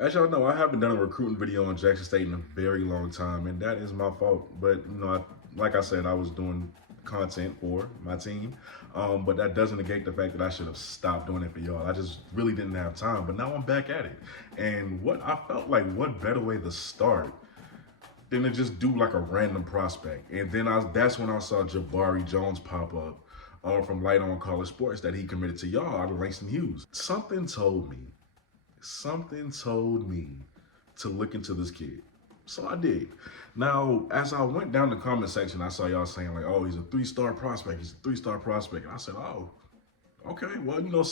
As y'all know, I haven't done a recruiting video on Jackson State in a very long time, and that is my fault. But like I said, I was doing content for my team, but that doesn't negate the fact that I should have stopped doing it for y'all. I just really didn't have time. But now I'm back at it, and what I felt like, what better way to start than to just do like a random prospect? And then that's when I saw Jabari Jones pop up. From Light On College Sports that he committed to y'all out of Langston Hughes. Something told me to look into this kid. So I did. Now, as I went down the comment section, I saw y'all saying like, oh, he's a three-star prospect. He's a three-star prospect. And I said, oh, okay. Well,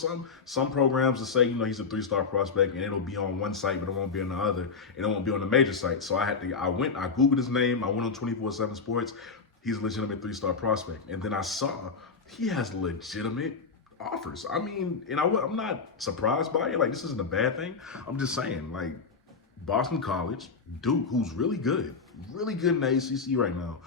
some programs will say, he's a three-star prospect and it'll be on one site, but it won't be on the other. And it won't be on the major site. So I Googled his name. I went on 24/7 Sports. He's a legitimate three-star prospect. And then I saw he has legitimate offers. I mean, and I'm not surprised by it. Like, this isn't a bad thing. I'm just saying, like, Boston College, Duke, who's really good in the ACC right now.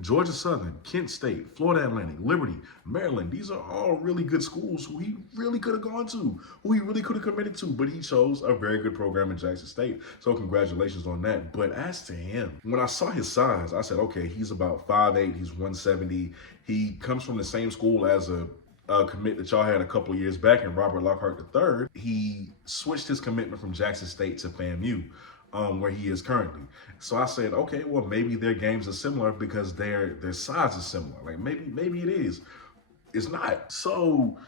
Georgia Southern, Kent State, Florida Atlantic, Liberty, Maryland. These are all really good schools who he really could have gone to, who he really could have committed to, but he chose a very good program in Jackson State. So congratulations on that. But as to him, when I saw his size, I said, okay, he's about 5'8", he's 170. He comes from the same school as a commit that y'all had a couple years back in Robert Lockhart III. He switched his commitment from Jackson State to FAMU, where he is currently. So I said, okay, well, maybe their games are similar because their size is similar. Like, maybe it is. It's not. So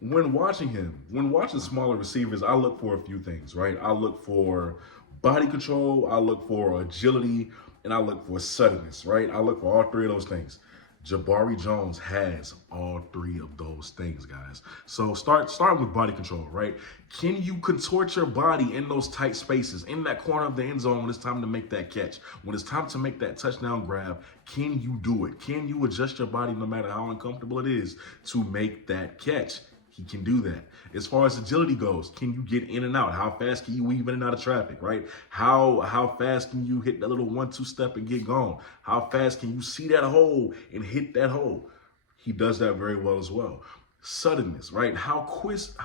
when watching smaller receivers, I look for a few things, right? I look for body control, I look for agility, and I look for suddenness, right? I look for all three of those things. Jabari Jones has all three of those things, guys. So start with body control, right? Can you contort your body in those tight spaces, in that corner of the end zone when it's time to make that catch, when it's time to make that touchdown grab? Can you do it? Can you adjust your body no matter how uncomfortable it is to make that catch? He can do that. As far as agility goes, can you get in and out? How fast can you weave in and out of traffic, right? How fast can you hit that little 1-2 step and get gone? How fast can you see that hole and hit that hole? He does that very well as well. Suddenness, right? How crisp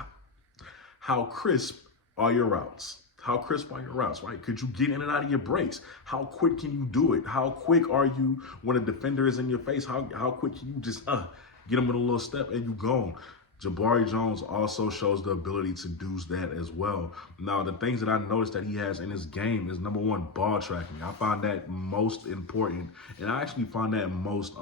are your routes? How crisp are your routes, right? Could you get in and out of your breaks? How quick can you do it? How quick are you when a defender is in your face? How quick can you just get him with a little step and you gone? Jabari Jones also shows the ability to do that as well. Now, the things that I noticed that he has in his game is, number one, ball tracking. I find that most important, and I actually find that most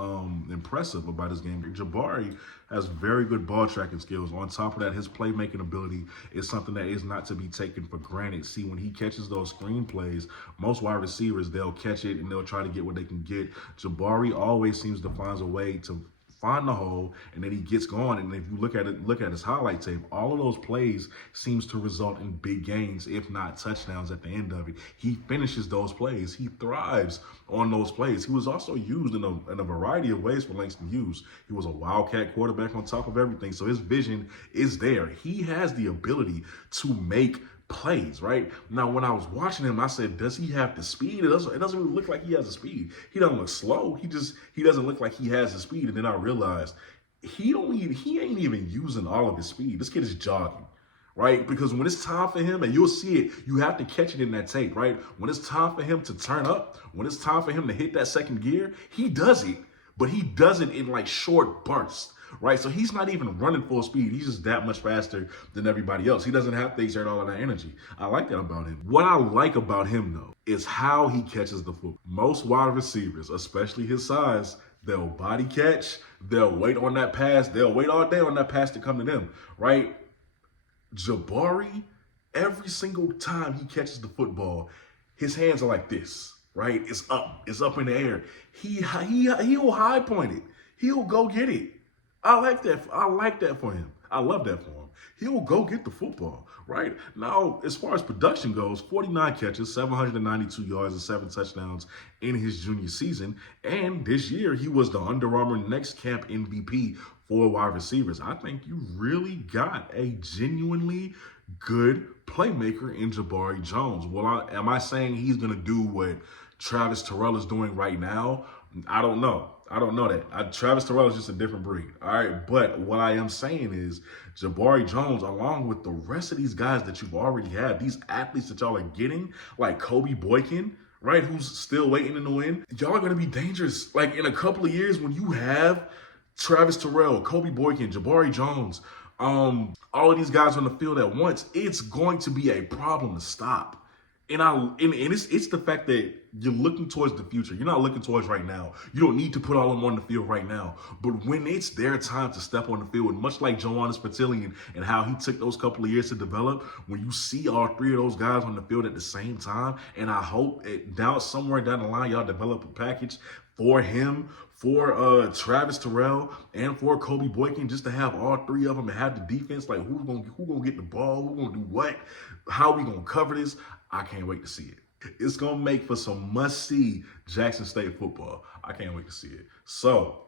impressive about his game. Jabari has very good ball tracking skills. On top of that, his playmaking ability is something that is not to be taken for granted. See, when he catches those screen plays, most wide receivers, they'll catch it and they'll try to get what they can get. Jabari always seems to find a way to find the hole, and then he gets going. And if you look at his highlight tape, all of those plays seems to result in big gains, if not touchdowns at the end of it. He finishes those plays. He thrives on those plays. He was also used in a variety of ways for Langston Hughes. He was a wildcat quarterback on top of everything, so his vision is there. He has the ability to make plays, right? Now, when I was watching him, I said, does he have the speed? It doesn't really look like he has the speed. He doesn't look slow. He doesn't look like he has the speed. And then I realized he ain't even using all of his speed. This kid is jogging, right? Because when it's time for him, and you'll see it, you have to catch it in that tape, right? When it's time for him to turn up, when it's time for him to hit that second gear, he does it, but he does it in like short bursts. Right, so he's not even running full speed. He's just that much faster than everybody else. He doesn't have to exert all of that energy. I like that about him. What I like about him, though, is how he catches the football. Most wide receivers, especially his size, they'll body catch. They'll wait on that pass. They'll wait all day on that pass to come to them, right? Jabari, every single time he catches the football, his hands are like this, right? It's up in the air. He'll high point it. He'll go get it. I like that for him. I love that for him. He will go get the football, right? Now, as far as production goes, 49 catches, 792 yards, and 7 touchdowns in his junior season. And this year, he was the Under Armour Next Camp MVP for wide receivers. I think you really got a genuinely good playmaker in Jabari Jones. Well, am I saying he's going to do what Travis Terrell is doing right now? I don't know. I don't know that. Travis Terrell is just a different breed. All right. But what I am saying is Jabari Jones, along with the rest of these guys that you've already had, these athletes that y'all are getting, like Kobe Boykin, right, who's still waiting in the win, y'all are going to be dangerous. Like in a couple of years when you have Travis Terrell, Kobe Boykin, Jabari Jones, all of these guys on the field at once, it's going to be a problem to stop. And it's the fact that you're looking towards the future. You're not looking towards right now. You don't need to put all of them on the field right now. But when it's their time to step on the field, and much like Joannis Patillion and how he took those couple of years to develop, when you see all three of those guys on the field at the same time, and I hope somewhere down the line y'all develop a package for him, for Travis Terrell, and for Kobe Boykin, just to have all three of them and have the defense, like who gonna get the ball, who gonna do what, how we gonna cover this. I can't wait to see it. It's going to make for some must-see Jackson State football. I can't wait to see it. So,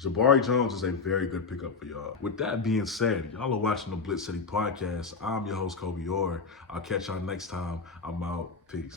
Jabari Jones is a very good pickup for y'all. With that being said, y'all are watching the BlitzCity Podcast. I'm your host, Kobe Orr. I'll catch y'all next time. I'm out. Peace.